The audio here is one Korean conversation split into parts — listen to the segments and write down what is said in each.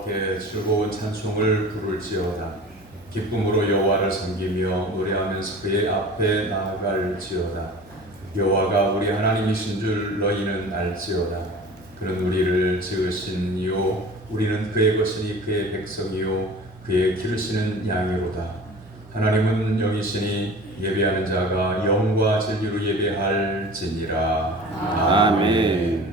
여호와께 즐거운 찬송을 부를지어다. 기쁨으로 여호와를 섬기며 노래하면서 그의 앞에 나아갈지어다. 여호와가 우리 하나님이신 줄 너희는 알지어다. 그는 우리를 지으신 이요 우리는 그의 것이니 그의 백성이요 그의 기르시는 양이로다. 하나님은 영이시니 예배하는 자가 영과 진리로 예배할지니라. 아멘.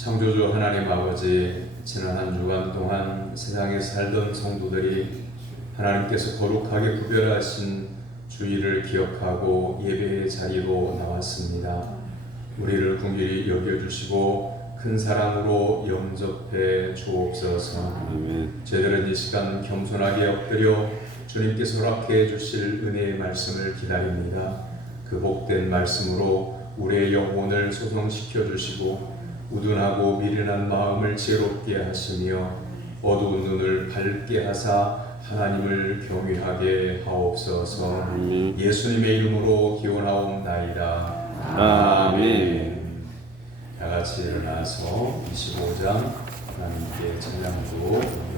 창조주 하나님 아버지, 지난 한 주간 동안 세상에 살던 성도들이 하나님께서 거룩하게 구별하신 주일을 기억하고 예배의 자리로 나왔습니다. 우리를 긍휼히 여겨주시고 큰 사랑으로 영접해 주옵소서. 저희들은 이 시간 겸손하게 엎드려 주님께서 허락해 주실 은혜의 말씀을 기다립니다. 그 복된 말씀으로 우리의 영혼을 소성시켜 주시고 우둔하고 미련한 마음을 지혜롭게 하시며 어두운 눈을 밝게 하사 하나님을 경외하게 하옵소서. 예수님의 이름으로 기원하옵나이다. 아멘. 다 같이 일어나서 25장 하나님께 찬양으로 올려옵니다.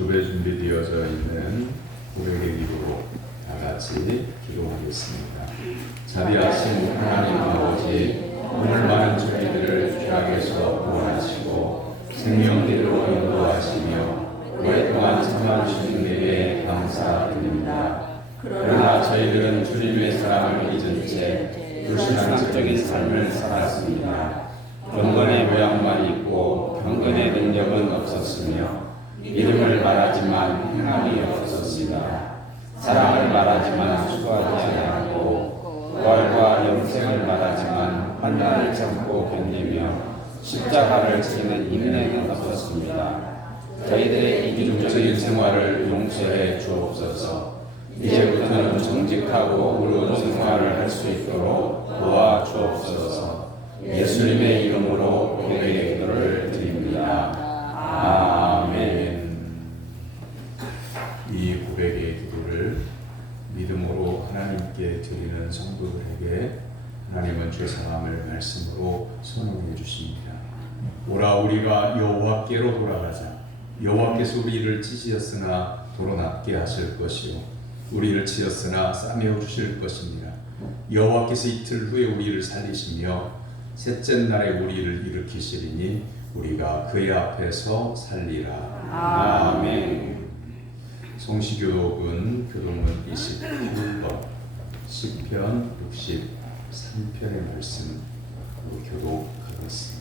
주배 준비되어져 있는 고백의 기도로 다 같이 기도하겠습니다. 자비하신 하나님 아버지, 오늘 많은 저희들을 죄악에서 구원하시고 생명대로 인도하시며 오랫동안 참아주신 은혜에 감사드립니다. 그러나 저희들은 주님의 사랑을 잊은 채 불신앙적인 삶을 살았습니다. 경건의 모양만 있고 경건의 능력은 없었으며 믿음을 말하지만 행함이 없었습니다. 사랑을 말하지만 수고하지 않고 부활과 영생을 말하지만 환난을 참고 견디며 십자가를 지는 인내는 없었습니다. 저희들의 이기적인 생활을 용서해 주옵소서. 이제부터는 정직하고 의로운 생활을 할 수 있도록 도와 주옵소서. 예수님의 이름으로 고백의 기도를 드립니다. 아멘. 이 고백의 기도를 믿음으로 하나님께 드리는 성도들에게 하나님은 죄사함을 말씀으로 선언해 주십니다. 오라 우리가 여호와께로 돌아가자. 여호와께서 우리를 찢으셨으나 도로 낫게 하실 것이요 우리를 치었으나 싸매어 주실 것입니다. 여호와께서 이틀 후에 우리를 살리시며 셋째 날에 우리를 일으키시리니 우리가 그의 앞에서 살리라. 아멘. 성시교독은 교독문 28번 시편 63편의 말씀 교독하겠습니다.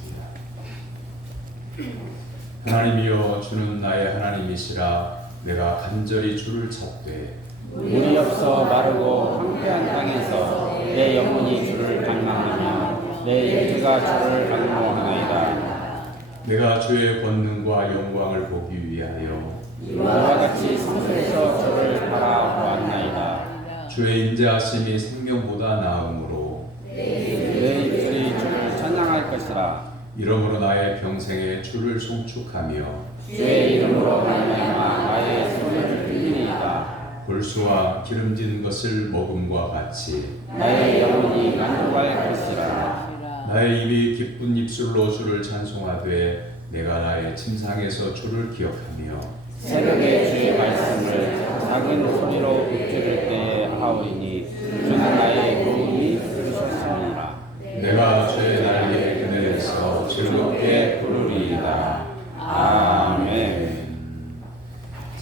하나님이여 주는 나의 하나님이시라. 내가 간절히 주를 찾되 물이 없어 마르고 황폐한 땅에서 내 영혼이 주를 갈망하며 내 육체가 주를 갈망하나이다. 내가 주의 권능과 영광을 보기 위하여 이와 같이 성소에서 주를 바라보았나이다. 주의 인자하심이 생명보다 나음으로 내 입술이 주를 찬양할 것이라. 이러므로 나의 평생에 주를 송축하며 주의 이름으로 말미암아 나의 손을 들리리이다. 골수와 기름진 것을 먹음과 같이 나의 영혼이 만족할 것이라. 나의 입이 기쁜 입술로 주를 찬송하되 내가 나의 침상에서 주를 기억하며 새벽에 주의 말씀을 작은 소리로 들을 때에 하오이니 주는 나의 도움이 되셨습니다. 내가 주의 날개 그늘에서 즐겁게 부르리이다. 아멘.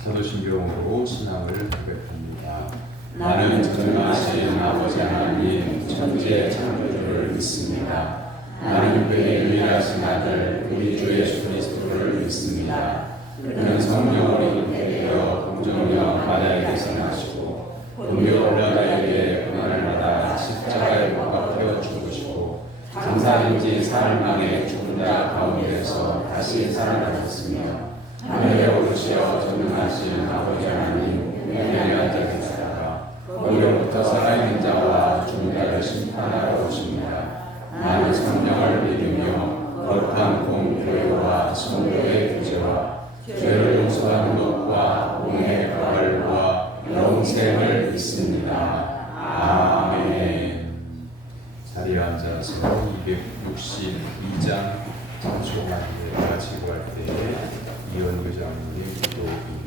사도신경으로 신앙을 고백합니다. 나는 전능하신 아버지 하나님 천지의 창조주를 믿습니다. 나는 그의 유일하신 아들 우리 주 예수 그리스도를 믿습니다. 그는 성령으로 잉태되어 동정녀 마리아에게서 나시고 본교 빌라도에게 고난을 받아 십자가에 못 박혀 죽으시고 장사된 지 사흘 만에 죽은 자 가운데서 다시 살아나셨으며 하늘에 오르시어 전능하신 아버지 하나님 우편에 앉아 계시다가 거기로부터 살아있는 자와 죽은 자를 심판하러 오십니다. 나는 성령을 믿으며 거룩한 공교회와 성도의 교제와 죄를 용서하는 것과 몸의 가발과 영생을 믿습니다. 아멘. 자리에 앉아서 262장 찬송하는 예가 지구할 때에 이현규 장로님 기도입니다.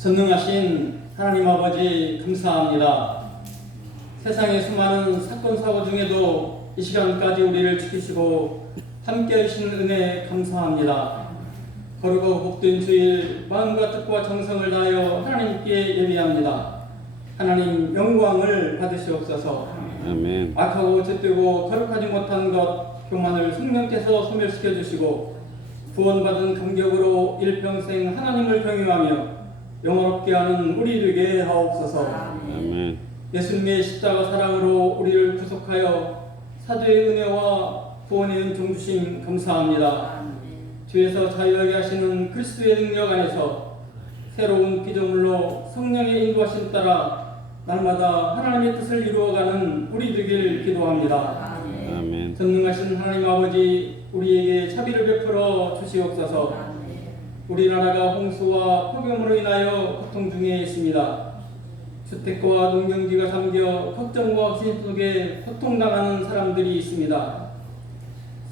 전능하신 하나님 아버지 감사합니다. 세상의 수많은 사건 사고 중에도 이 시간까지 우리를 지키시고 함께 하시는 은혜 감사합니다. 거룩하고 복된 주일 마음과 뜻과 정성을 다하여 하나님께 예비합니다. 하나님 영광을 받으시옵소서. 아멘. 악하고 죄되고 거룩하지 못한 것 교만을 성령께서 소멸시켜 주시고 구원받은 감격으로 일평생 하나님을 경유하며 영원롭게 하는 우리 되게 하옵소서. 아멘. 예수님의 십자가 사랑으로 우리를 구속하여 사죄의 은혜와 구원의 은총 주심 감사합니다. 주에서 자유하게 하시는 그리스도의 능력 안에서 새로운 피조물로 성령의 인도하심 따라 날마다 하나님의 뜻을 이루어가는 우리 되길 기도합니다. 아멘. 전능하신 하나님 아버지 우리에게 자비를 베풀어 주시옵소서. 우리나라가 홍수와 폭염으로 인하여 고통 중에 있습니다. 주택과 농경지가 잠겨 걱정과 확신 속에 고통당하는 사람들이 있습니다.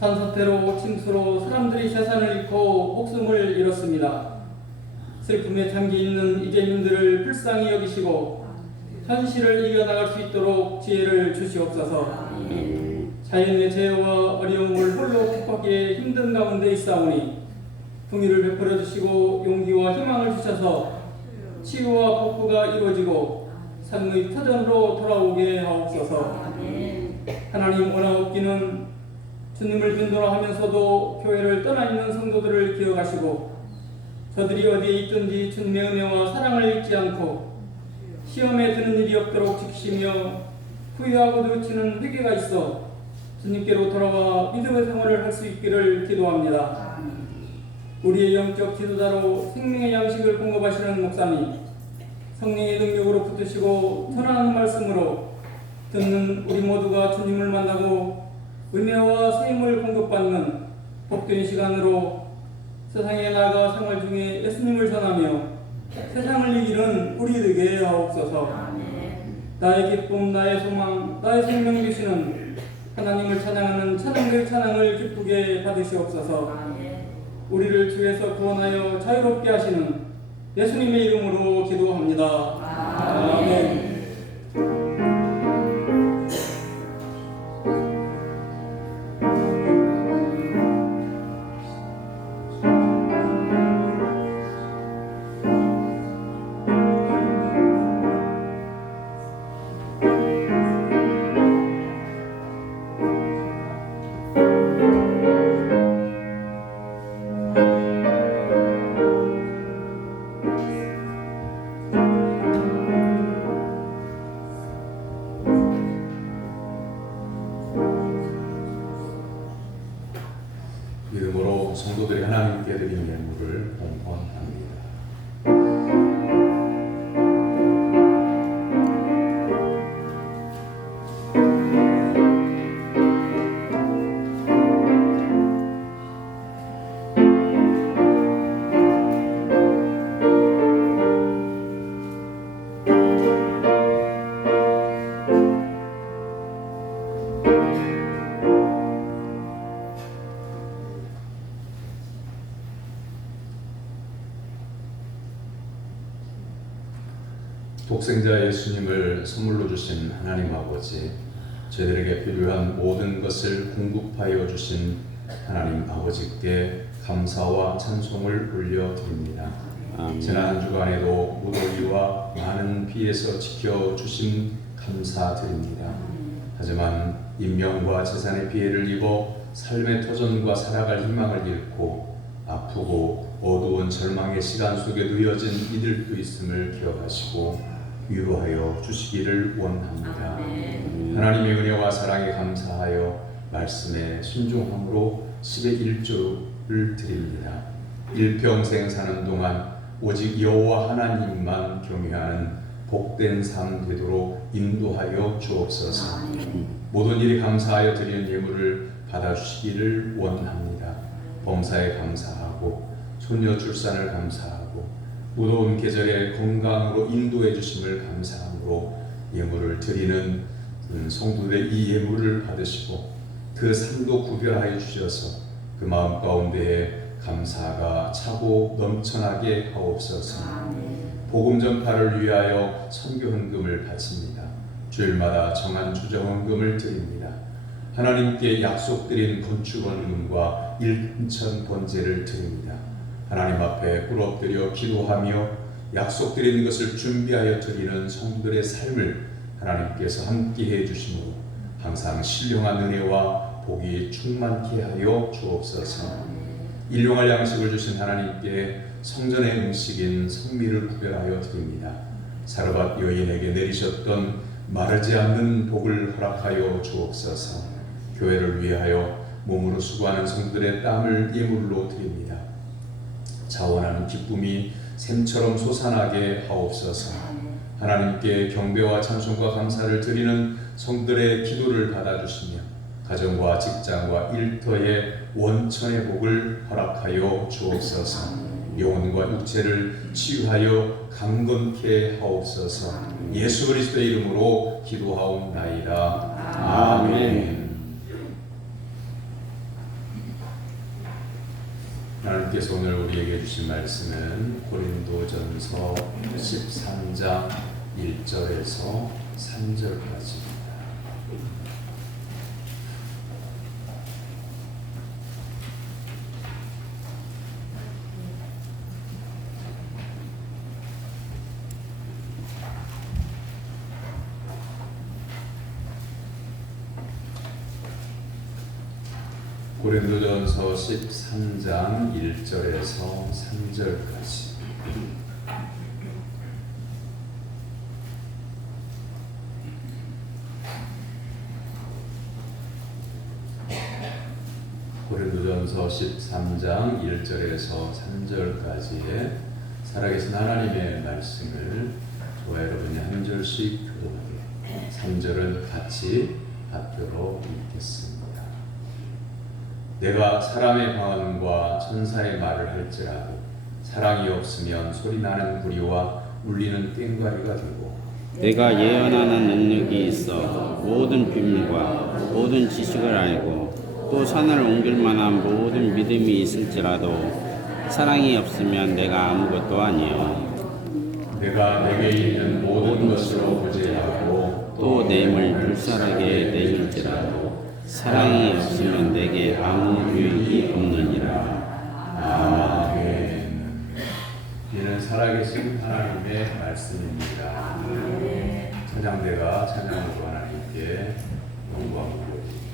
산사태로 침수로 사람들이 재산을 잃고 목숨을 잃었습니다. 슬픔에 잠기 있는 이재민들을 불쌍히 여기시고 현실을 이겨나갈 수 있도록 지혜를 주시옵소서. 자연의 재해와 어려움을 홀로 극복하기에 힘든 가운데 있사오니 긍휼을 베풀어 주시고 용기와 희망을 주셔서 치유와 복구가 이루어지고 삶의 터전으로 돌아오게 하옵소서. 하나님 원하옵기는 주님을 빈도로 하면서도 교회를 떠나 있는 성도들을 기억하시고 저들이 어디에 있든지 주님의 은혜와 사랑을 잊지 않고 시험에 드는 일이 없도록 지키시며 후회하고 뉘우치는 회개가 있어 주님께로 돌아와 믿음의 생활을 할 수 있기를 기도합니다. 우리의 영적 지도자로 생명의 양식을 공급하시는 목사님, 성령의 능력으로 붙드시고 전하는 말씀으로 듣는 우리 모두가 주님을 만나고 은혜와 세임을 공급받는 복된 시간으로 세상에 나아가 생활 중에 예수님을 전하며 세상을 이기는 우리 되게 하옵소서. 나의 기쁨, 나의 소망, 나의 생명 되시는 하나님을 찬양하는 찬양들 찬양을 기쁘게 받으시옵소서. 우리를 주에서 구원하여 자유롭게 하시는 예수님의 이름으로 기도합니다. 아멘. 믿음으로 성도들이 하나님께 드린 예물을 봉헌합니다. 독생자 예수님을 선물로 주신 하나님 아버지, 저희들에게 필요한 모든 것을 공급하여 주신 하나님 아버지께 감사와 찬송을 올려드립니다. 지난 한 주간에도 무더위와 많은 비에서 지켜주신 감사드립니다. 하지만 인명과 재산의 피해를 입어 삶의 터전과 살아갈 희망을 잃고 아프고 어두운 절망의 시간 속에 놓여진 이들도 있음을 기억하시고 위로하여 주시기를 원합니다. 하나님의 은혜와 사랑에 감사하여 말씀에 순종함으로 10의 1조를 드립니다. 일평생 사는 동안 오직 여호와 하나님만 경외하는 복된 삶 되도록 인도하여 주옵소서. 모든 일이 감사하여 드리는 예물을 받아주시기를 원합니다. 범사에 감사하고 소녀 출산을 감사하고 무더운 계절에 건강으로 인도해 주심을 감사함으로 예물을 드리는 성도들의 이 예물을 받으시고 그 삶도 구별하여 주셔서 그 마음 가운데에 감사가 차고 넘쳐나게 하옵소서. 복음 전파를 위하여 선교 헌금을 바칩니다. 주일마다 정한 주정 헌금을 드립니다. 하나님께 약속드린 건축 헌금과 일금천 번제를 드립니다. 하나님 앞에 꿇 엎드려 기도하며 약속드린 것을 준비하여 드리는 성도들의 삶을 하나님께서 함께해 주심으로 항상 신령한 은혜와 복이 충만케 하여 주옵소서. 일용할 양식을 주신 하나님께 성전의 음식인 성미를 구별하여 드립니다. 사르밧 여인에게 내리셨던 마르지 않는 복을 허락하여 주옵소서. 교회를 위하여 몸으로 수고하는 성도들의 땀을 예물로 드립니다. 자원하는 기쁨이 샘처럼 솟아나게 하옵소서. 하나님께 경배와 찬송과 감사를 드리는 성도들의 기도를 받아주시며 가정과 직장과 일터의 원천의 복을 허락하여 주옵소서. 영혼과 육체를 치유하여 강건케 하옵소서. 예수 그리스도의 이름으로 기도하옵나이다. 아멘. 하나님께서 오늘 우리에게 주신 말씀은 고린도전서 13장 1절에서 3절까지입니다. 고린도전서 13장 1절에서 3절까지. 고린도전서 13장 1절에서 3절까지의 살아계신 하나님의 말씀을 저와 여러분이 한 절씩 교독하게 3절은 같이発표로 읽겠습니다. 내가 사람의 방언과 천사의 말을 할지라도 사랑이 없으면 소리나는 구리와 울리는 꽹과리가 되고 내가 예언하는 능력이 있어 모든 비밀과 모든 지식을 알고 또 산을 옮길 만한 모든 믿음이 있을지라도 사랑이 없으면 내가 아무것도 아니요. 내가 내게 있는 모든 것으로 부재하고 또 내 힘을 불살하게 내줄지라도 사랑이 없으면 내게 아무 유익이 없느니라. 아멘. 이는 살아계신 하나님의 말씀입니다. 찬양대가 찬양으로 하나님께 영광을 돌립니다.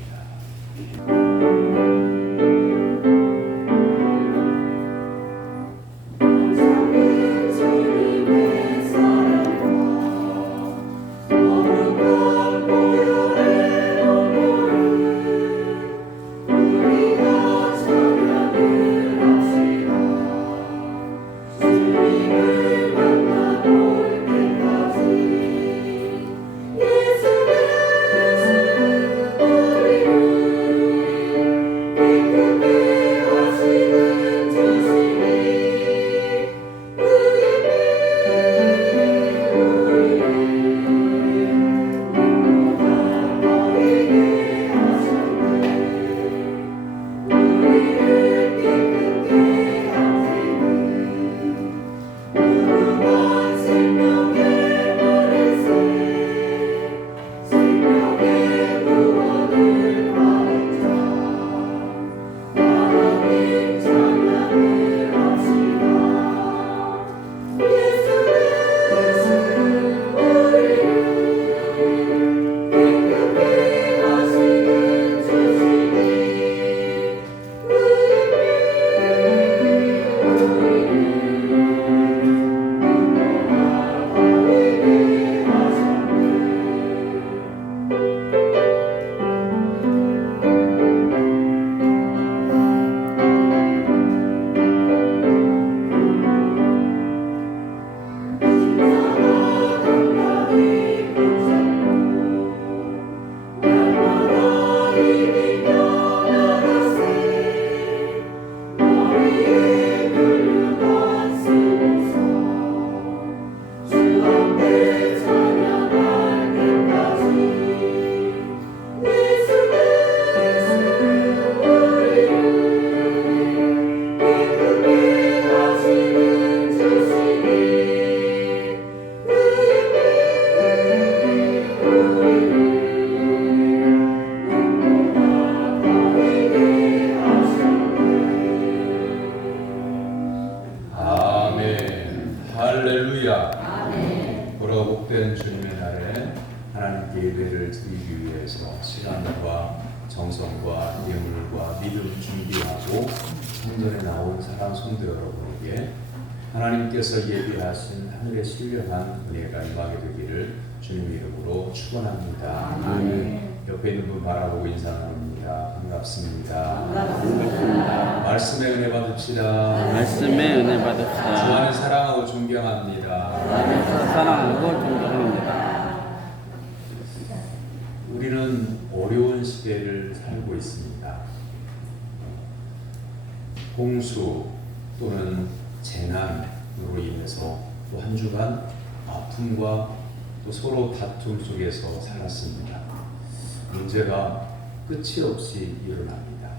할렐루야. 보라 복된 주님의 날에 하나님께 예배를 드리기 위해서 시간과 정성과 예물과 믿음 준비하고 성전에 나온 사랑 성도 여러분에게 하나님께서 예비하신 하늘의 신령한 은혜가 임하게 되기를 주님 이름으로 축원합니다. 옆에 있는 분 바라보고 인사 나눕니다. 반갑습니다. 말씀의 은혜 받읍시다. 말씀의 은혜 주 받읍시다. 안에 사랑하고 존경합니다. 안에서 사랑하고 존경합니다. 우리는 어려운 시대를 살고 있습니다. 홍수 또는 재난으로 인해서 또 한 주간 아픔과 또 서로 다툼 속에서 살았습니다. 문제가 끝이 없이 일어납니다.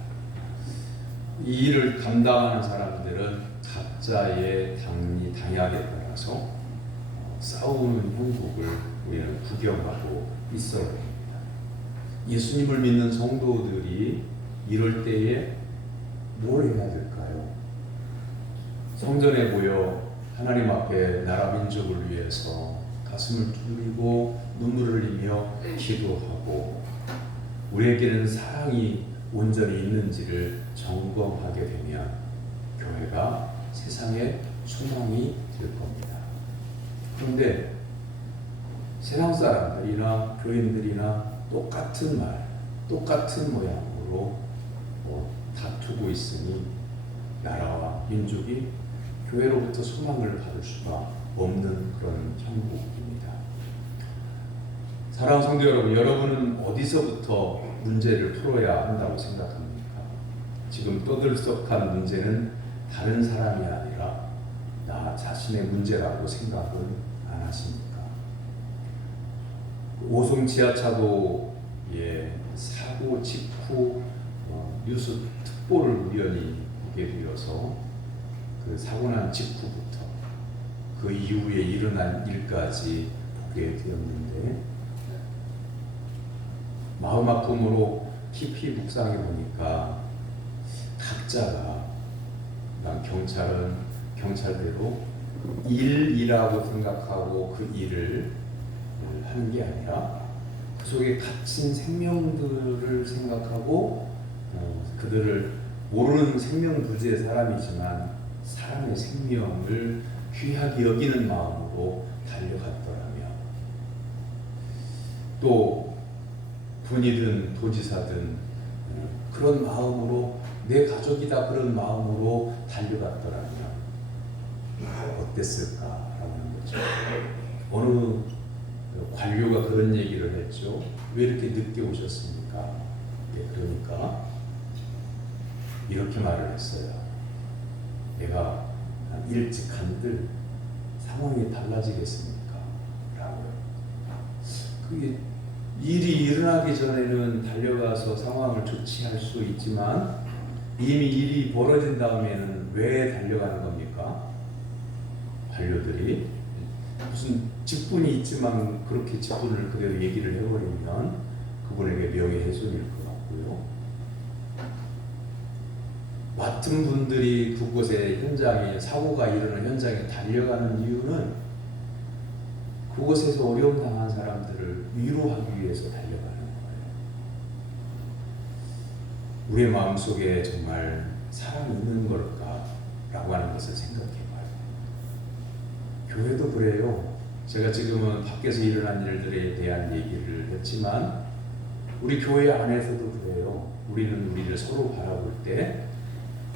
이 일을 감당하는 사람들은 각자의 당약에 따라서 싸우는 형국을 우리는 구경하고 있어야 됩니다. 예수님을 믿는 성도들이 이럴 때에 뭘 해야 될까요? 성전에 모여 하나님 앞에 나라 민족을 위해서 가슴을 두드리고 눈물을 흘리며 기도하고 우리에게는 사랑이 온전히 있는지를 점검하게 되면 교회가 세상의 소망이 될 겁니다. 그런데 세상 사람들이나 교인들이나 똑같은 말, 똑같은 모양으로 다투고 있으니 나라와 민족이 교회로부터 소망을 받을 수가 없는 그런 형국입니다. 사랑하는 성도 여러분, 여러분은 어디서부터 문제를 풀어야 한다고 생각합니까? 지금 떠들썩한 문제는 다른 사람이 아니라 나 자신의 문제라고 생각은 안 하십니까? 오송 지하차도의 사고 직후 뉴스 특보를 우연히 보게 되어서 그 사고 난 직후부터 그 이후에 일어난 일까지 보게 되었는데 마음 아픔으로 깊이 묵상해 보니까 각자가 난 경찰은 경찰대로 일이라고 생각하고 그 일을 하는 게 아니라 그 속에 갇힌 생명들을 생각하고 그들을 모르는 생명부지의 사람이지만 사람의 생명을 귀하게 여기는 마음으로 달려갔더라면 또 군이든 도지사든 그런 마음으로 내 가족이다 그런 마음으로 달려갔더라면 어땠을까라는 거죠. 어느 관료가 그런 얘기를 했죠. 왜 이렇게 늦게 오셨습니까? 그러니까 이렇게 말을 했어요. 내가 일찍 간들 상황이 달라지겠습니까? 라고요. 그게 일이 일어나기 전에는 달려가서 상황을 조치할 수 있지만 이미 일이 벌어진 다음에는 왜 달려가는 겁니까? 관료들이 무슨 직분이 있지만 그렇게 직분을 그대로 얘기를 해버리면 그분에게 명예훼손일 것 같고요. 맡은 분들이 그곳에 현장에 사고가 일어난 현장에 달려가는 이유는 그곳에서 어려움 당한 사람들을 위로하기 위해서 달려가는 거예요. 우리의 마음속에 정말 사랑이 있는 걸까라고 하는 것을 생각해봐요. 교회도 그래요. 제가 지금은 밖에서 일어난 일들에 대한 얘기를 했지만 우리 교회 안에서도 그래요. 우리는 우리를 서로 바라볼 때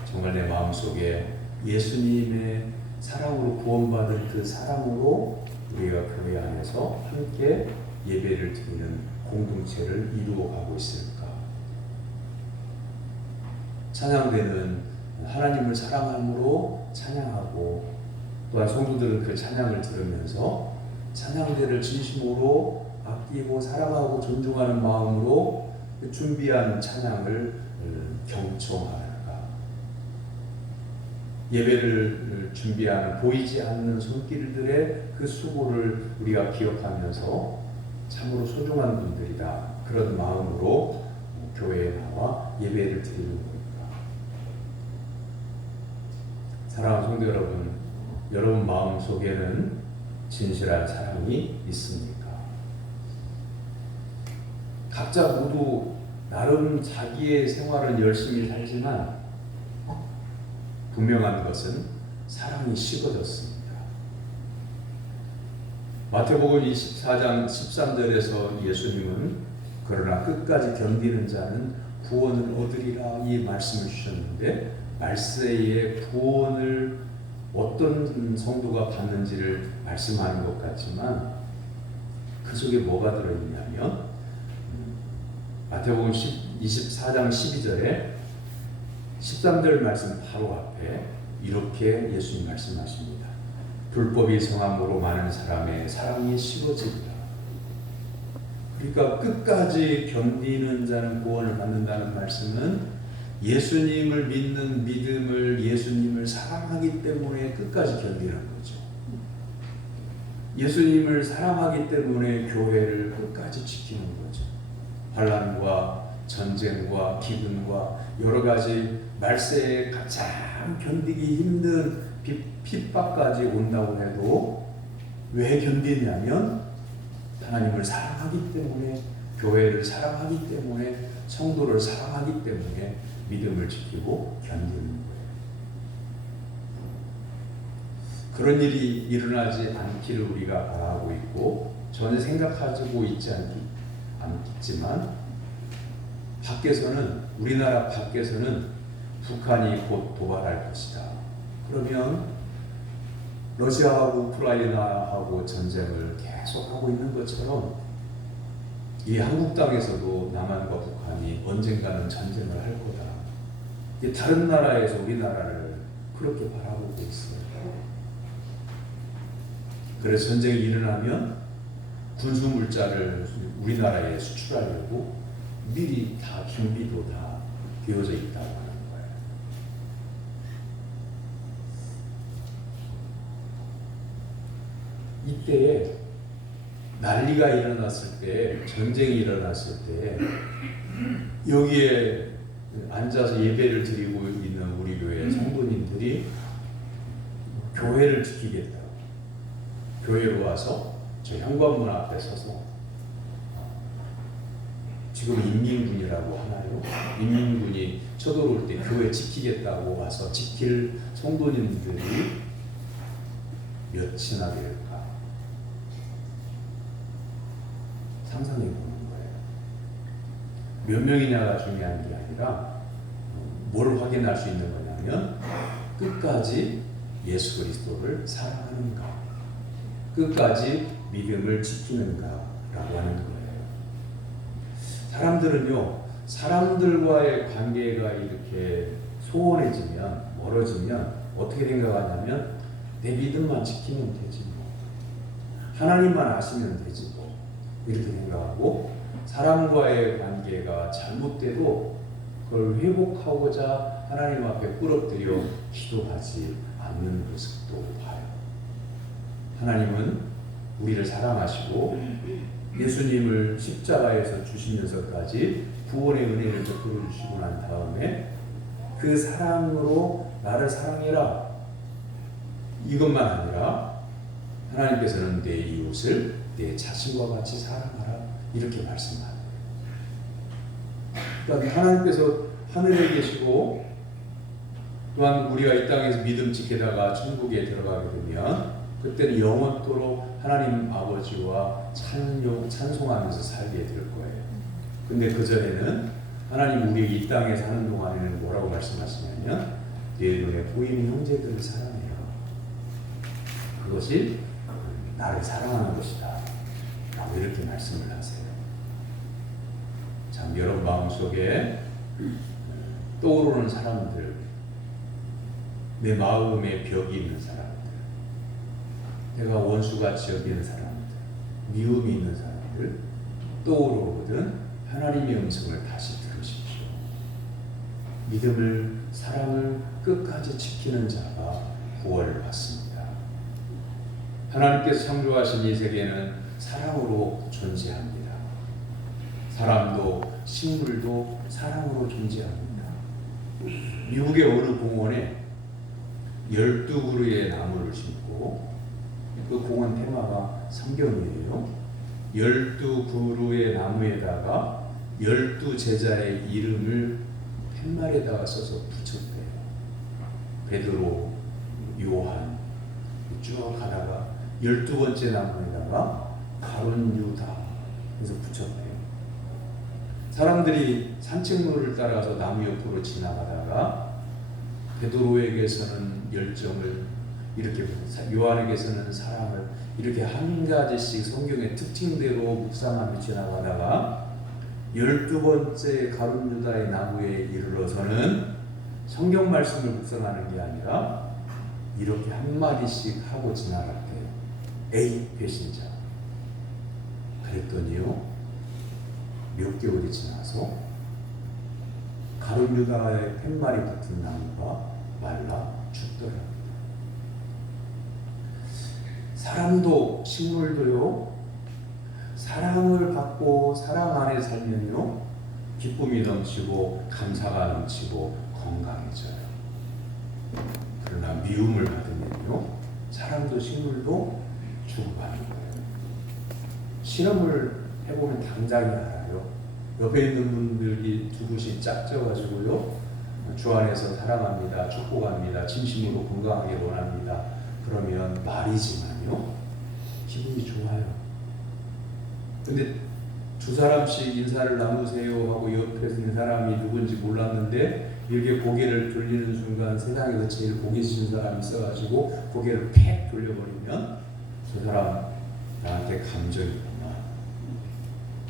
정말 내 마음속에 예수님의 사랑으로 구원받은 그 사랑으로 우리가 교회 안에서 함께 예배를 드리는 공동체를 이루어가고 있을까? 찬양대는 하나님을 사랑함으로 찬양하고 또한 성도들은 그 찬양을 들으면서 찬양대를 진심으로 아끼고 사랑하고 존중하는 마음으로 준비한 찬양을 경청하는가? 예배를 준비하는 보이지 않는 손길들의 그 수고를 우리가 기억하면서 참으로 소중한 분들이다. 그런 마음으로 교회에 나와 예배를 드리는 겁니다. 사랑하는 성도 여러분, 여러분 마음 속에는 진실한 사랑이 있습니까? 각자 모두 나름 자기의 생활은 열심히 살지만 분명한 것은 사랑이 식어졌습니다. 마태복음 24장 13절에서 예수님은 그러나 끝까지 견디는 자는 구원을 얻으리라 이 말씀을 주셨는데, 말세의 구원을 어떤 성도가 받는지를 말씀하는 것 같지만 그 속에 뭐가 들어있냐면 마태복음 24장 12절에 13절 말씀 바로 앞에 이렇게 예수님 말씀하십니다. 불법이 성함으로 많은 사람의 사랑이 식어지리라. 그러니까 끝까지 견디는 자는 구원을 받는다는 말씀은 예수님을 믿는 믿음을, 예수님을 사랑하기 때문에 끝까지 견디는 거죠. 예수님을 사랑하기 때문에 교회를 끝까지 지키는 거죠. 환난과 전쟁과 기근과 여러 가지 말세에 가장 견디기 힘든 핍박까지 온다고 해도 왜 견디냐면 하나님을 사랑하기 때문에, 교회를 사랑하기 때문에, 성도를 사랑하기 때문에 믿음을 지키고 견디는 거예요. 그런 일이 일어나지 않기를 우리가 바라고 있고 전혀 생각하고 있지 않겠지만 밖에서는, 우리나라 밖에서는 북한이 곧 도발할 것이다. 그러면 러시아하고 우크라이나하고 전쟁을 계속하고 있는 것처럼 이 한국 땅에서도 남한과 북한이 언젠가는 전쟁을 할 거다. 다른 나라에서 우리나라를 그렇게 바라보고 있어요. 그래서 전쟁이 일어나면 군수물자를 우리나라에 수출하려고 미리 다 준비도 다 되어져 있다고 하는 거예요. 이때에 난리가 일어났을 때, 전쟁이 일어났을 때 여기에 앉아서 예배를 드리고 있는 우리 교회 성도님들이 교회를 지키겠다고 교회로 와서 저 현관문 앞에 서서, 지금 인민군이라고 하나요? 인민군이 쳐들어올 때 교회 지키겠다고 와서 지킬 성도님들이 몇이나 될까? 상상해 보는 거예요. 몇 명이냐가 중요한 게 아니라 뭘 확인할 수 있는 거냐면 끝까지 예수 그리스도를 사랑하는가, 끝까지 믿음을 지키는가라고 하는 거예요. 사람들은요, 사람들과의 관계가 이렇게 소원해지면, 멀어지면 어떻게 생각하냐면 내 믿음만 지키면 되지 뭐, 하나님만 아시면 되지 뭐, 이렇게 생각하고 사람과의 관계가 잘못돼도 그걸 회복하고자 하나님 앞에 끌어들여 기도하지 않는 모습도 봐요. 하나님은 우리를 사랑하시고 예수님을 십자가에서 주시면서까지 구원의 은혜를 베풀어 주시고 난 다음에 그 사랑으로 나를 사랑해라, 이것만 아니라 하나님께서는 내 이웃을 내 자신과 같이 사랑하라, 이렇게 말씀하세요. 그러니까 하나님께서 하늘에 계시고 또한 우리가 이 땅에서 믿음 지키다가 천국에 들어가게 되면 그때는 영원토록 하나님 아버지와 찬송하면서 살게 될 거예요. 근데 그전에는 하나님 우리 이 땅에 사는 동안에는 뭐라고 말씀하시냐면 내 눈에 보이는 형제들을 사랑해요. 그것이 나를 사랑하는 것이다 라고 이렇게 말씀을 하세요. 참, 여러분 마음속에 떠오르는 사람들, 내 마음에 벽이 있는 사람들, 내가 원수같이 여기는 사람들, 미움이 있는 사람들 떠오르거든 하나님의 음성을 다시 들으십시오. 믿음을, 사랑을 끝까지 지키는 자가 구원을 받습니다. 하나님께서 창조하신 이 세계는 사랑으로 존재합니다. 사람도 식물도 사랑으로 존재합니다. 미국의 어느 공원에 12그루의 나무를 심고 그 공원 테마가 성경이에요. 12그루의 나무에다가 12제자의 이름을 팻말에다가 써서 붙였대요. 베드로, 요한 쭉 가다가 12번째 나무에다가 가룟 유다 해서 붙였대요. 사람들이 산책로를 따라서 나무 옆으로 지나가다가 베드로에게서는 열정을 이렇게, 요한에게서는 사랑을 이렇게 한 가지씩 성경의 특징대로 묵상하며 지나가다가 12번째 가룟 유다의 나무에 이르러서는 성경 말씀을 묵상하는 게 아니라 이렇게 한마디씩 하고 지나갔대요. 에이 배신자. 그랬더니요, 몇 개월이 지나서 가룟 유다의 팻말이 붙은 나무가 말라 죽더랍니다. 사람도 식물도요, 사랑을 받고 사랑 안에 살면요 기쁨이 넘치고 감사가 넘치고 건강해져요. 그러나 미움을 받으면요 사람도 식물도 죽어가는 거예요. 실험을 해보면 당장에 알아요. 옆에 있는 분들이 두 분씩 짝져가지고요 주 안에서 사랑합니다, 축복합니다, 진심으로 건강하게 원합니다. 그러면 말이지만요 기분이 좋아요. 근데 두 사람씩 인사를 나누세요 하고 옆에 있는 사람이 누군지 몰랐는데 이렇게 고개를 돌리는 순간 세상에서 제일 고개 신 사람이 있어가지고 고개를 팩 돌려버리면 저 사람 나한테 감정이 있구나,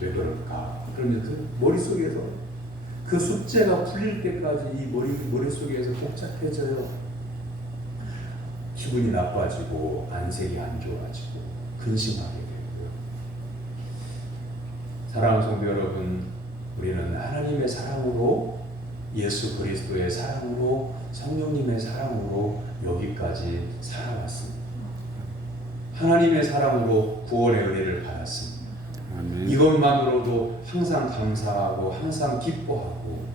왜 그럴까? 그러면 그 머릿속에서 그 숙제가 풀릴 때까지 이 머릿속에서 복잡해져요. 기분이 나빠지고 안색이 안 좋아지고 근심하게 되고요. 사랑하는 성도 여러분, 우리는 하나님의 사랑으로, 예수 그리스도의 사랑으로, 성령님의 사랑으로 여기까지 살아왔습니다. 하나님의 사랑으로 구원의 은혜를 받았습니다. 아멘. 이것만으로도 항상 감사하고 항상 기뻐하고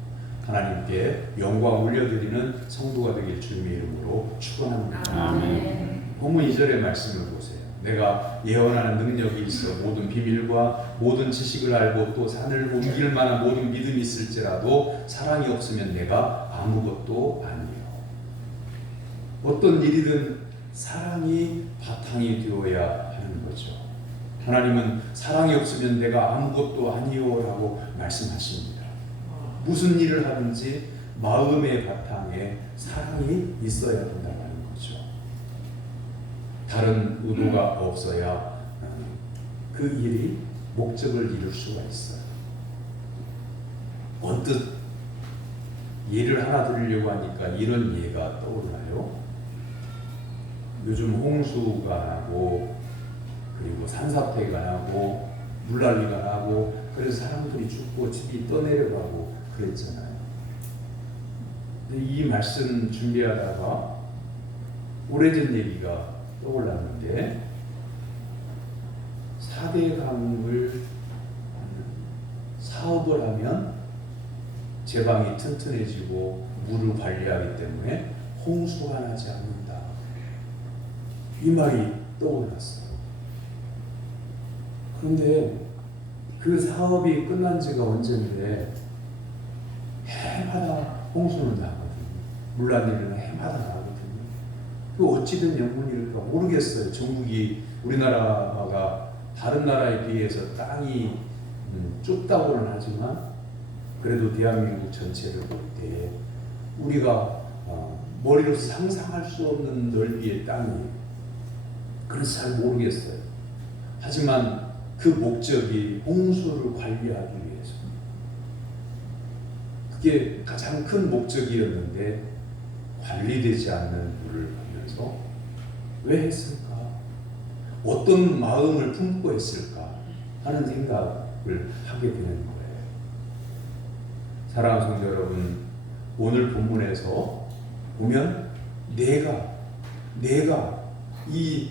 하나님께 영광 올려드리는 성도가 되길 주님의 이름으로 축원합니다. 아멘. 본문 2절의 말씀을 보세요. 내가 예언하는 능력이 있어 모든 비밀과 모든 지식을 알고 또 산을 옮길 만한 모든 믿음이 있을지라도 사랑이 없으면 내가 아무것도 아니에요. 어떤 일이든 사랑이 바탕이 되어야 하는 거죠. 하나님은 사랑이 없으면 내가 아무것도 아니요 라고 말씀하십니다. 무슨 일을 하든지 마음의 바탕에 사랑이 있어야 된다는 거죠. 다른 의도가 없어야 그 일이 목적을 이룰 수가 있어요. 언뜻 예를 하나 드리려고 하니까 이런 예가 떠올라요. 요즘 홍수가 나고 그리고 산사태가 나고 물난리가 나고 그래서 사람들이 죽고 집이 떠내려가고 그랬잖아요. 근데 이 말씀 준비하다가 오래전 얘기가 떠올랐는데 4대강을 사업을 하면 제방이 튼튼해지고 물을 관리하기 때문에 홍수가 나지 않는다. 이 말이 떠올랐어요. 그런데 그 사업이 끝난 지가 언젠데 해마다 홍수는 나거든요. 물난리는 해마다 나거든요. 그 어찌된 영문일까 모르겠어요. 전국이 우리나라가 다른 나라에 비해서 땅이 좁다고는 하지만 그래도 대한민국 전체를 볼 때 우리가 머리로 상상할 수 없는 넓이의 땅이 그래서 잘 모르겠어요. 하지만 그 목적이 홍수를 관리하기 위해서 그게 가장 큰 목적이었는데 관리되지 않는 물을 보면서 왜 했을까? 어떤 마음을 품고 했을까? 하는 생각을 하게 되는 거예요. 사랑하는 성도 여러분, 오늘 본문에서 보면 내가 이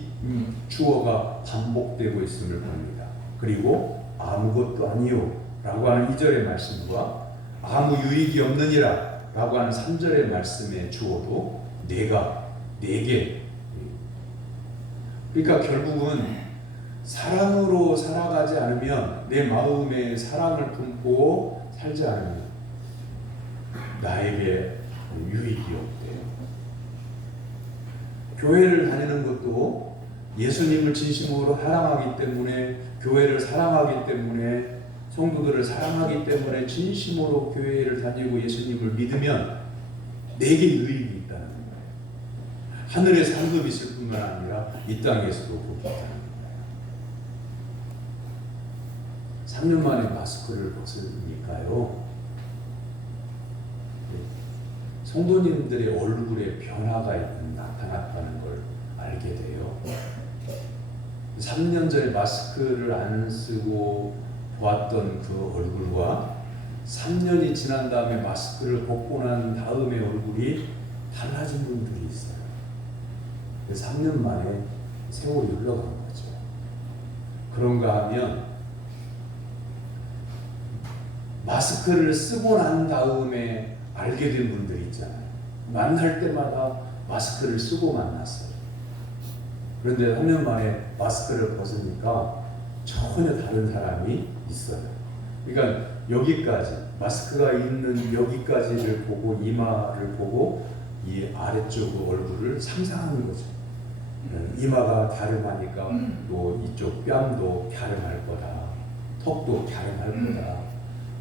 주어가 반복되고 있음을 봅니다. 그리고 아무것도 아니요 라고 하는 2절의 말씀과 아무 유익이 없느니라 라고 하는 3절의 말씀의 주어도 내가, 내게 그러니까 결국은 사랑으로 살아가지 않으면, 내 마음에 사랑을 품고 살지 않으면 나에게 유익이 없대요. 교회를 다니는 것도 예수님을 진심으로 사랑하기 때문에, 교회를 사랑하기 때문에, 성도들을 사랑하기 때문에 진심으로 교회를 다니고 예수님을 믿으면 내게 유익이 있다는 거예요. 하늘에 상급이 있을 뿐만 아니라 이 땅에서도 복이 있다는 거예요. 3년 만에 마스크를 벗으니까요, 성도님들의 얼굴에 변화가 나타났다는 걸 알게 돼요. 3년 전에 마스크를 안 쓰고 보았던 그 얼굴과 3년이 지난 다음에 마스크를 벗고 난 다음에 얼굴이 달라진 분들이 있어요. 3년 만에 세월이 흘러간 거죠. 그런가 하면 마스크를 쓰고 난 다음에 알게 된 분들이 있잖아요. 만날 때마다 마스크를 쓰고 만났어요. 그런데 3년 만에 마스크를 벗으니까 전혀 다른 사람이 있어요. 그러니까 여기까지, 마스크가 있는 여기까지를 보고, 이마를 보고 이 아래쪽 얼굴을 상상하는 거죠. 이마가 갸름하니까 또 이쪽 뺨도 갸름할 거다, 턱도 갸름할 거다,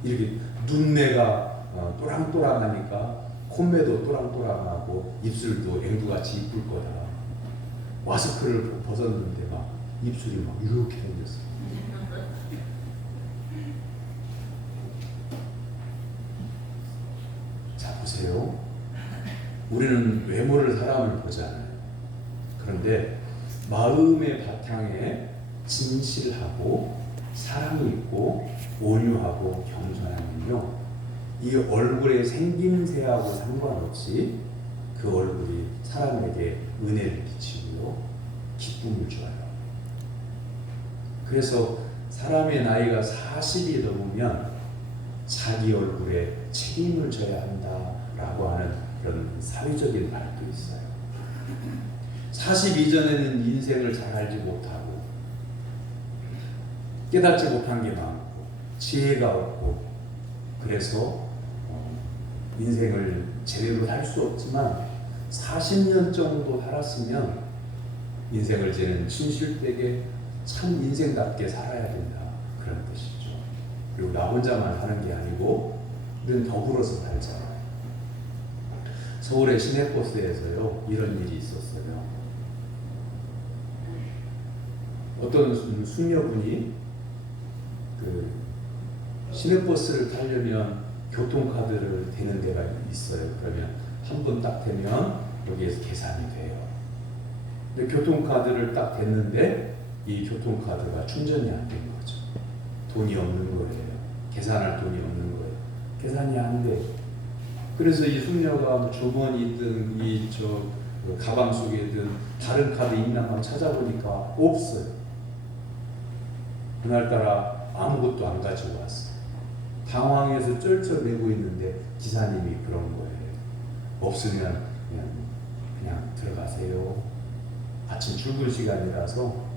이렇게 눈매가 또랑또랑하니까 콧매도 또랑또랑하고 입술도 앵두같이 이쁠 거다. 마스크를 벗었는데 막 입술이 막 이렇게 생겼어요. 자, 보세요. 우리는 외모를, 사람을 보잖아요. 그런데 마음의 바탕에 진실하고 사랑이 있고 온유하고 겸손하면요, 이 얼굴의 생김새하고 상관없이 그 얼굴이 사람에게 은혜를 끼치고요, 기쁨을 줘요. 그래서 사람의 나이가 40이 넘으면 자기 얼굴에 책임을 져야 한다라고 하는 그런 사회적인 말도 있어요. 40 이전에는 인생을 잘 알지 못하고 깨닫지 못한 게 많고 지혜가 없고, 그래서 인생을 제대로 살 수 없지만 40년 정도 살았으면 인생을 지는 진실되게 참 인생답게 살아야 된다, 그런 뜻이죠. 그리고 나 혼자만 사는 게 아니고 우리는 더불어서 살잖아요. 서울의 시내버스에서요, 이런 일이 있었어요. 어떤 수녀분이 그 시내버스를 타려면 교통카드를 대는 데가 있어요. 그러면 한 번 딱 대면 여기에서 계산이 돼요. 근데 교통카드를 딱 댔는데 이 교통카드가 충전이 안 된 거죠. 돈이 없는 거예요. 계산할 돈이 없는 거예요. 계산이 안 돼. 그래서 이 숙녀가 주머니든 가방 속에든 다른 카드 있나만 찾아보니까 없어요. 그날따라 아무것도 안 가지고 왔어요. 당황해서 쩔쩔매고 있는데 기사님이 그런 거예요. 없으면 그냥 들어가세요. 아침 출근 시간이라서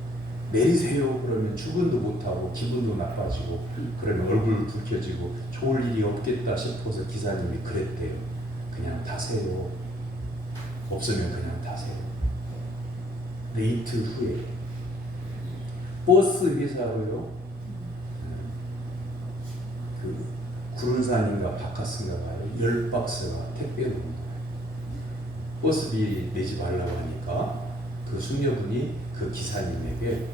내리세요. 그러면 출근도 못하고 기분도 나빠지고, 그러면 얼굴 붉혀지고 좋을 일이 없겠다 싶어서 기사님이 그랬대요. 그냥 타세요. 없으면 그냥 타세요. 레이트 후에 버스 회사로요, 그 구른산인가 바카스인가 봐요, 10박스가 택배로 온 거예요. 버스비 내지 말라고 하니까 그 숙녀분이 그 기사님에게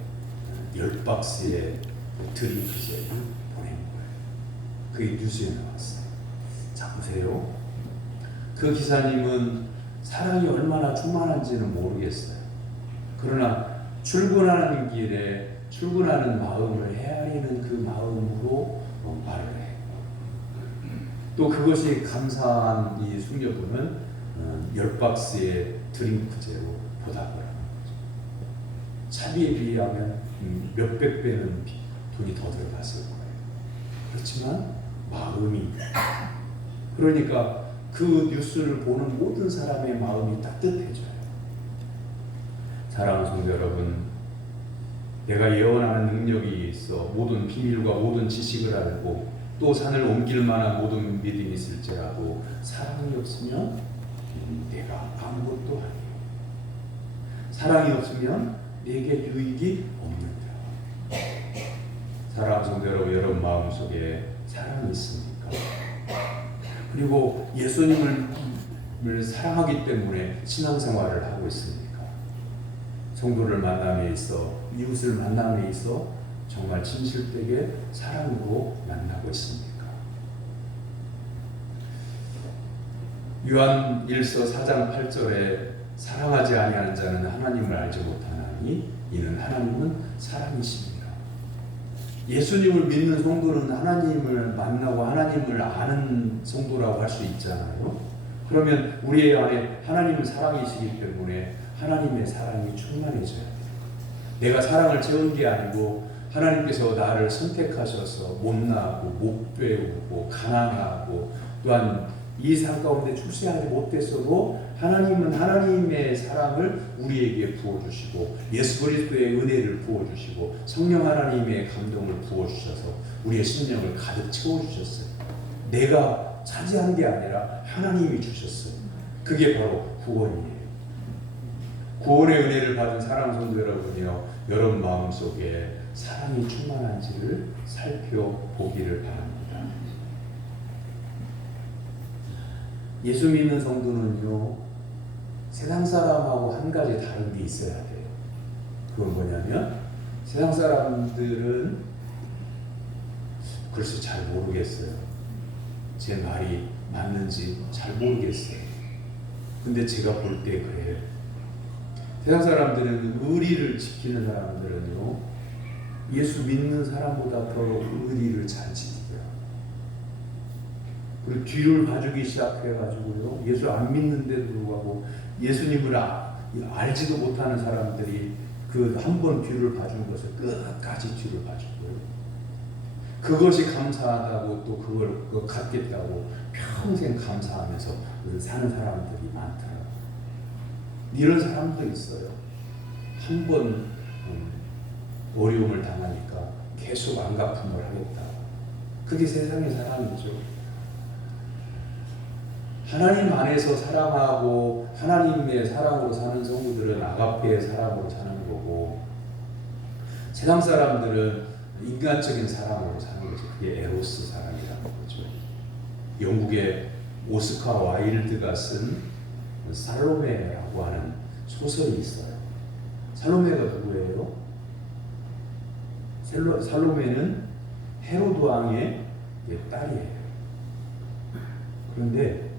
10박스의 드링크제를 보낸 거예요. 그게 뉴스에 나왔어요. 자, 보세요. 그 기사님은 사랑이 얼마나 충만한지는 모르겠어요. 그러나 출근하는 길에 출근하는 마음을 헤아리는 그 마음으로 말을 해요. 또 그것이 감사한 이 숙녀분은 10박스의 드링크제로 보답을 하는 거죠. 차비에 비하면 몇백 배는 돈이 더 들어갔을 거예요. 그렇지만 마음이, 그러니까 그 뉴스를 보는 모든 사람의 마음이 따뜻해져요. 사랑하는 성도 여러분, 내가 예언하는 능력이 있어 모든 비밀과 모든 지식을 알고 또 산을 옮길 만한 모든 믿음이 있을지라도 사랑이 없으면 내가 아무것도 아니요. 사랑이 없으면 내게 유익이 없는다. 사랑하는 성도 여러분 마음속에 사랑이 있습니까? 그리고 예수님을 사랑하기 때문에 신앙생활을 하고 있습니까? 성도를 만남에 있어 이웃을 만남에 있어 정말 진실되게 사랑으로 만나고 있습니까? 요한 1서 4장 8절에 사랑하지 아니하는 자는 하나님을 알지 못하나니 이는 하나님은 사랑이십니다. 예수님을 믿는 성도는 하나님을 만나고 하나님을 아는 성도라고 할 수 있잖아요. 그러면 우리 안에 하나님은 사랑이시기 때문에 하나님의 사랑이 충만해져야 돼요. 내가 사랑을 채운 게 아니고 하나님께서 나를 선택하셔서 못나고 못 배우고 가난하고 또한 이 삶 가운데 출세하지 못했어도 하나님은 하나님의 사랑을 우리에게 부어주시고 예수 그리스도의 은혜를 부어주시고 성령 하나님의 감동을 부어주셔서 우리의 심령을 가득 채워주셨어요. 내가 차지한 게 아니라 하나님이 주셨어요. 그게 바로 구원이에요. 구원의 은혜를 받은 사랑 성도 여러분이요, 여러분 마음속에 사랑이 충만한지를 살펴보기를 바랍니다. 예수 믿는 성도는요, 세상 사람하고 한 가지 다른 게 있어야 돼요. 그건 뭐냐면 세상 사람들은 글쎄 잘 모르겠어요. 제 말이 맞는지 잘 모르겠어요. 근데 제가 볼 때 그래요. 세상 사람들은 의리를 지키는 사람들은요, 예수 믿는 사람보다 더 의리를 잘 지켜요. 그리고 뒤를 봐주기 시작해가지고요, 예수 안 믿는데도 불구하고 예수님을 알지도 못하는 사람들이 그 한 번 뒤를 봐준 것을 끝까지 뒤를 봐주고요. 그것이 감사하다고 또 그걸 갖겠다고 평생 감사하면서 사는 사람들이 많더라고요. 이런 사람도 있어요. 한 번 어려움을 당하니까 계속 안갚음을 하겠다. 그게 세상의 사람이죠. 하나님 안에서 사랑하고 하나님의 사랑으로 사는 성도들은 아가페의 사랑으로 사는 거고, 세상 사람들은 인간적인 사랑으로 사는 거죠. 그게 에로스 사랑이라는 거죠. 영국의 오스카 와일드가 쓴 살로메라고 하는 소설이 있어요. 살로메가 누구예요? 살로메는 헤로드 왕의 딸이에요. 그런데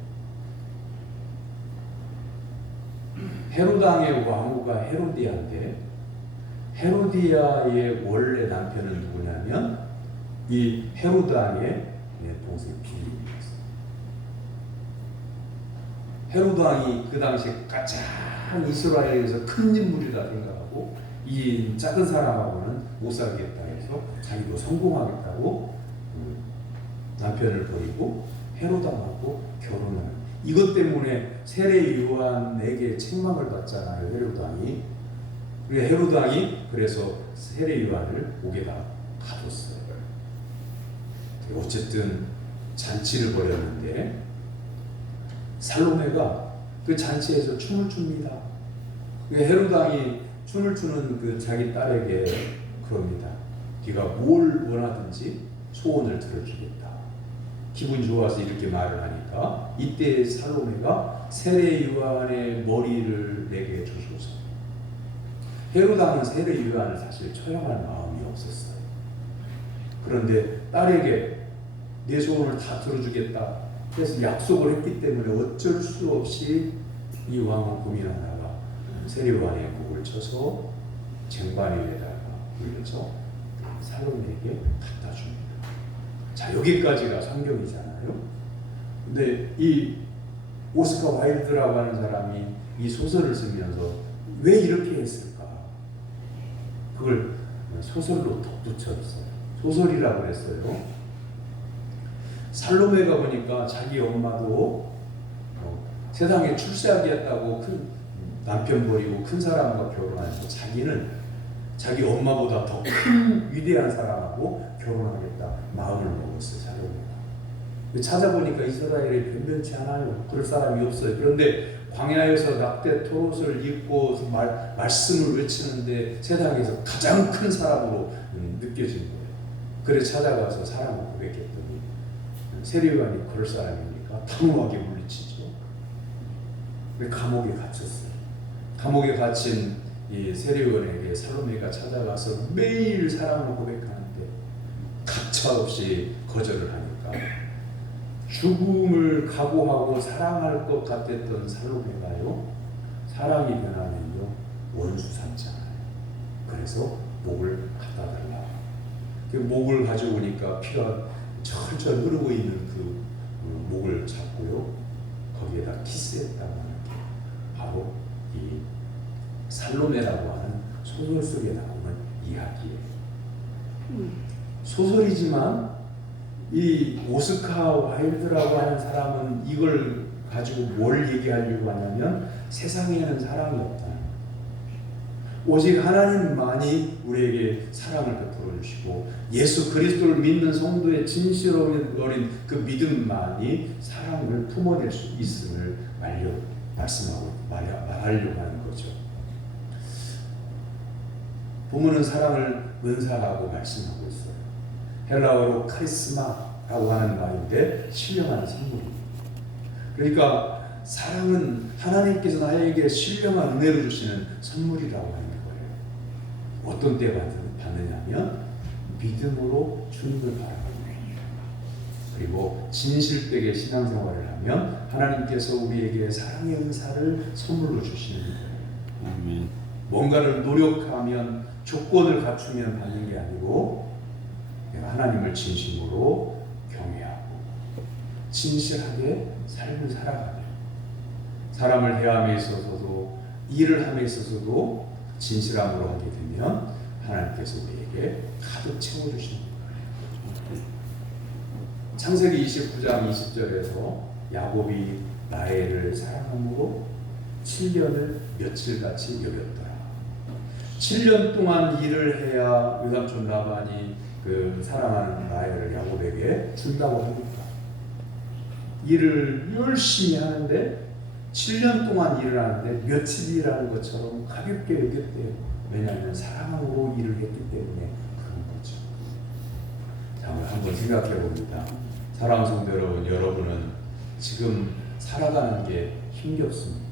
헤로드 왕의 왕후가 헤로디아인데, 헤로디아의 원래 남편은 누구냐면 이 헤로드 왕의 동생 빌립이었어요. 헤로드 왕이 그 당시에 가장 이스라엘에서 큰 인물이라 생각하고 이 작은 사람하고는 못 살겠다 해서 자기도 성공하겠다고 남편을 버리고 헤로드 왕하고 결혼을. 이것 때문에 세례 요한에게 책망을 받잖아요, 헤로드 왕이. 헤로드 왕이 그래서 세례 요한을 옥에다 가뒀어요. 어쨌든 잔치를 벌였는데 살로메가 그 잔치에서 춤을 춥니다. 헤로드 왕이 춤을 추는 그 자기 딸에게 그럽니다. 네가 뭘 원하든지 소원을 들어주겠다. 기분 좋아서 이렇게 말을 하니까 이때 살로메가 세례 요한의 머리를 내게 주소서. 헤로드 왕은 세례 요한을 사실 처형할 마음이 없었어요. 그런데 딸에게 내 소원을 다 들어주겠다 그래서 약속을 했기 때문에 어쩔 수 없이 이 왕은 고민하다가 세례 요한의 목을 쳐서 쟁반 위에다가 올려서 살로메에게 갖다 줍니다. 자, 여기까지가 성경이잖아요. 근데 이 오스카 와일드라고 하는 사람이 이 소설을 쓰면서 왜 이렇게 했을까? 그걸 소설로 덧붙였어요. 소설이라고 했어요. 살로메가 보니까 자기 엄마도 세상에 출세하겠다고 큰 남편 버리고 큰 사람과 결혼하니까 자기는 자기 엄마보다 더 큰 위대한 사람하고 결혼하겠다 마음을 먹었어요. 살로메가. 찾아보니까 이스라엘이 변변치 않아요. 그럴 사람이 없어요. 그런데 광야에서 낙대 토롯을 입고 말씀을 외치는데 세상에서 가장 큰 사람으로 느껴진 거예요. 그래 찾아가서 사랑을 고백했더니 세리요한이 그럴 사람입니까? 단호하게 물리치죠. 감옥에 갇혔어요. 감옥에 갇힌 이 세리요한에게 살로메가 찾아가서 매일 사랑을 고백하는데 가차없이 거절을 하니까 죽음을 각오하고 사랑할 것 같았던 살로메가요, 사랑이 변하면요 원수 삼잖아요. 그래서 목을 갖다 달라. 그 목을 가져오니까 피가 철철 흐르고 있는 그 목을 잡고요, 거기에다 키스했다고 하는 게 바로 이 살로메라고 하는 소설 속에 나오는 이야기예요. 소설이지만 이 오스카 와일드라고 하는 사람은 이걸 가지고 뭘 얘기하려고 하냐면 세상에는 사랑이 없다는 거예요. 오직 하나님만이 우리에게 사랑을 베풀어 주시고 예수 그리스도를 믿는 성도의 진실어린 그 믿음만이 사랑을 품어낼 수 있음을 말하려고 하는 거죠. 부모는 사랑을 은사라고 말씀하고 있어요. 헬라어로 카리스마라고 하는 말인데 신령한 선물입니다. 그러니까 사랑은 하나님께서 나에게 신령한 은혜를 주시는 선물이라고 하는 거예요. 어떤 때 받느냐면 믿음으로 주님을 바라보는 거예요. 그리고 진실되게 신앙생활을 하면 하나님께서 우리에게 사랑의 은사를 선물로 주시는 거예요. 아멘. 뭔가를 노력하면 조건을 갖추면 받는 게 아니고 내가 하나님을 진심으로 경외하고 진실하게 삶을 살아가면 사람을 대함에 있어서도 일을 함에 있어서도 진실함으로 하게 되면 하나님께서 우리에게 가득 채워주시는 거예요. 창세기 29장 20절에서 야곱이 라헬을 사랑함으로 7년을 며칠같이 여겼더라. 7년 동안 일을 해야 외삼촌 라반이 그 사랑하는 라헬을 야곱에게 준다고 합니다. 일을 열심히 하는데 7년 동안 일을 하는데 며칠 일하는 것처럼 가볍게 여겼대요. 왜냐하면 사랑으로 일을 했기 때문에 그런 거죠. 자, 한번 생각해 봅니다. 사랑하는 성도 여러분, 여러분은 지금 살아가는 게 힘겹습니까?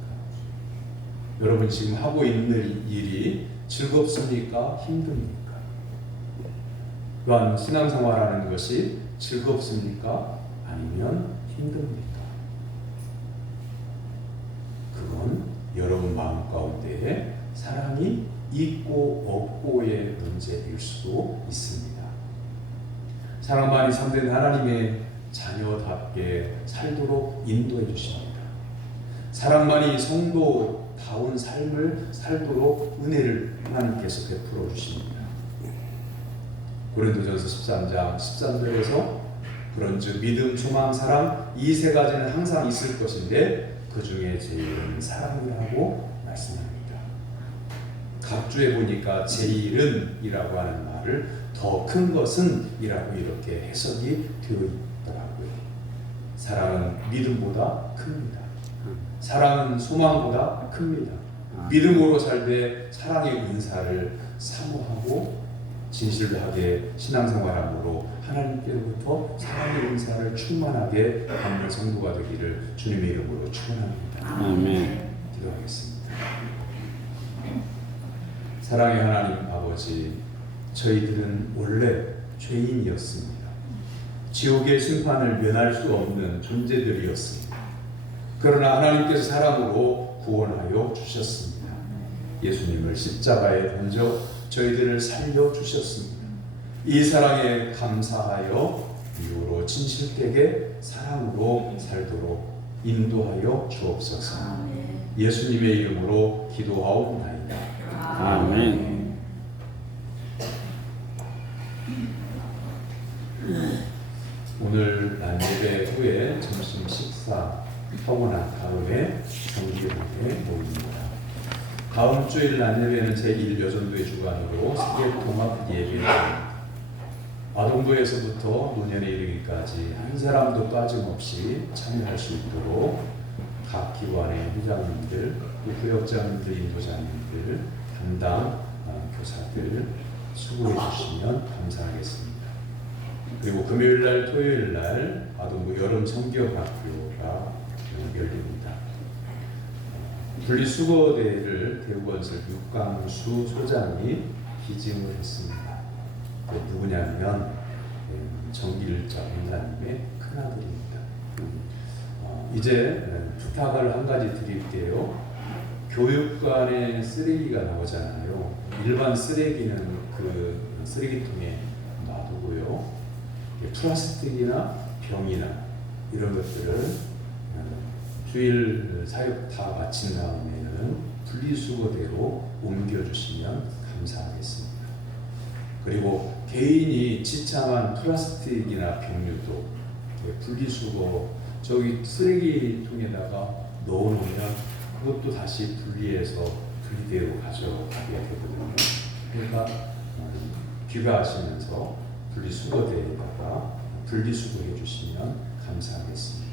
여러분 지금 하고 있는 일이 즐겁습니까? 힘듭니까? 또한 신앙생활하는 것이 즐겁습니까? 아니면 힘듭니까? 그건 여러분 마음 가운데에 사랑이 있고 없고의 문제일 수도 있습니다. 사랑만이 참된 하나님의 자녀답게 살도록 인도해 주십니다. 사랑만이 성도다운 삶을 살도록 은혜를 하나님께서 베풀어 주십니다. 고린도전서 13장 13절에서 그런즉 믿음, 소망, 사랑 이 세 가지는 항상 있을 것인데 그 중에 제일은 사랑이라고 말씀합니다. 각주에 보니까 제일은 이라고 하는 말을 더 큰 것은 이라고 이렇게 해석이 되어 있더라고요. 사랑은 믿음보다 큽니다. 사랑은 소망보다 큽니다. 믿음으로 살 때 사랑의 은사를 사모하고 진실하게 신앙생활함으로 하나님께로부터 사랑의 은사를 충만하게 받는 성도가 되기를 주님의 이름으로 축원합니다. 아멘. 기도하겠습니다. 사랑의 하나님 아버지, 저희들은 원래 죄인이었습니다. 지옥의 심판을 면할 수 없는 존재들이었습니다. 그러나 하나님께서 사랑으로 구원하여 주셨습니다. 예수님을 십자가에 던져 저희들을 살려주셨습니다. 이 사랑에 감사하여 이후로 진실되게 사랑으로 살도록 인도하여 주옵소서. 예수님의 이름으로 기도하옵나이다. 아멘. 오늘 예배 후에 점심 식사 하고 난 다음에 정기회에 모입니다. 다음 주일 낮예배는 제1여전도의 주관으로 세계 통합 예배입니다. 아동부에서부터 노년에 이르기까지 한 사람도 빠짐없이 참여할 수 있도록 각 기관의 회장님들, 구역장님들, 인도자님들, 담당 교사들 수고해 주시면 감사하겠습니다. 그리고 금요일날, 토요일날 아동부 여름 성경학교가 열립니다. 분리수거대회를 대구건설 육강수 소장이 기증을 했습니다. 누구냐면 정길적 행사님의 큰아들입니다. 이제 부탁을 한 가지 드릴게요. 교육관에 쓰레기가 나오잖아요. 일반 쓰레기는 그 쓰레기통에 놔두고요. 플라스틱이나 병이나 이런 것들을 주일 사역 다 마친 다음에는 분리수거대로 옮겨주시면 감사하겠습니다. 그리고 개인이 지참한 플라스틱이나 병류도 분리수거 저기 쓰레기통에다가 넣어놓으면 그것도 다시 분리해서 분리대로 가져가게 되거든요. 그러니까 귀가하시면서 분리수거대에다가 분리수거해 주시면 감사하겠습니다.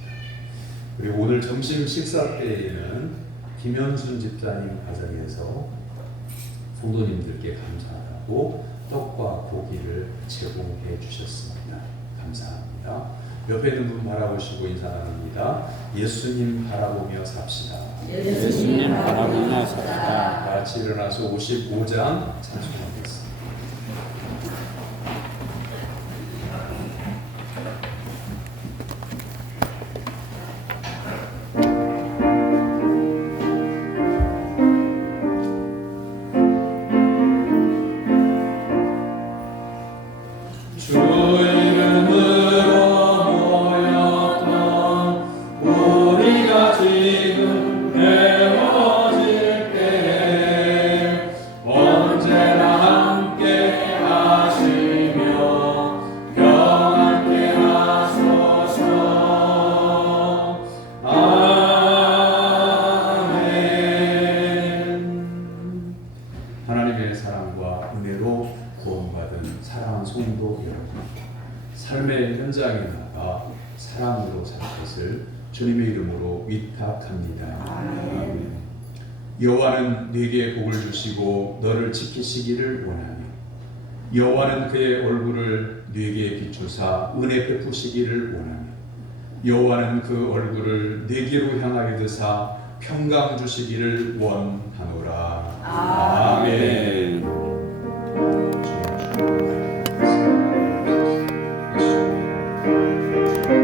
그리고 오늘 점심 식사 때에는 김현순 집사님 가정에서 성도님들께 감사하다고 떡과 고기를 제공해 주셨습니다. 감사합니다. 옆에 있는 분 바라보시고 인사 나눕니다. 예수님 바라보며 삽시다. 예수님 바라보며 삽시다. 다 같이 일어나서 55장 찬송하겠습니다. 하나님의 사랑과 은혜로 구원받은 사랑하는 성도 여러분, 삶의 현장에 나가 사랑으로 살 것을 주님의 이름으로 위탁합니다. 아멘. 여호와는 네게 복을 주시고 너를 지키시기를 원하며 여호와는 그의 얼굴을 네게 비추사 은혜 베푸시기를 원하며 여호와는 그 얼굴을 네게로 향하게 드사 평강 주시기를 원하노라. 아멘.